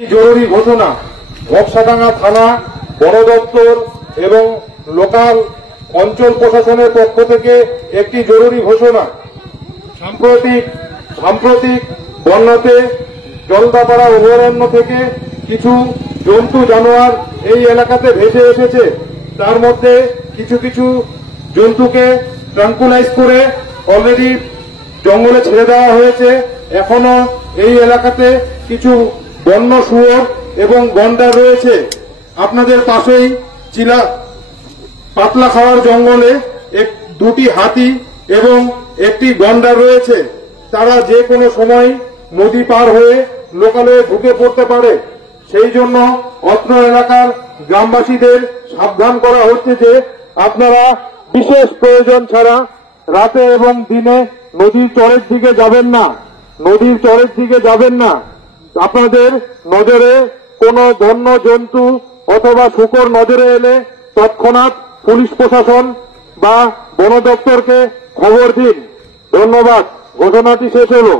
জরুরি ঘোষণা। ঘোকসাডাঙ্গা থানা, বন দপ্তর এবং লোকাল অঞ্চল প্রশাসনের পক্ষ থেকে একটি জরুরি ঘোষণা। সাম্প্রতিক বন্যাতে জলদাপাড়া অভয়ারণ্য থেকে কিছু জন্তু জানোয়ার এই এলাকাতে ভেসে এসেছে। তার মধ্যে কিছু কিছু জন্তুকে ট্রাঙ্কুলাইজ করে অলরেডি জঙ্গলে ছেড়ে দেওয়া হয়েছে। এখনো এই এলাকাতে কিছু বন্য শুয়োর এবং গন্ডার রয়েছে। আপনাদের পাশেই পাতলা খাওয়ার জঙ্গলে দুটি হাতি এবং একটি গন্ডার রয়েছে। তারা যে কোনো সময় নদী পার হয়ে লোকালয়ে ঢুকে পড়তে পারে। সেই জন্য অত্র এলাকার গ্রামবাসীদের সাবধান করা হচ্ছে যে আপনারা বিশেষ প্রয়োজন ছাড়া রাতে এবং দিনে নদীর চরের দিকে যাবেন না। আপনাদের নজরে কোনো বন্য জন্তু অথবা শূকর নজরে এলে তৎক্ষণাৎ পুলিশ প্রশাসন বা বন দপ্তরকে খবর দিন। ধন্যবাদ। ঘোষণাটি শেষ হলো।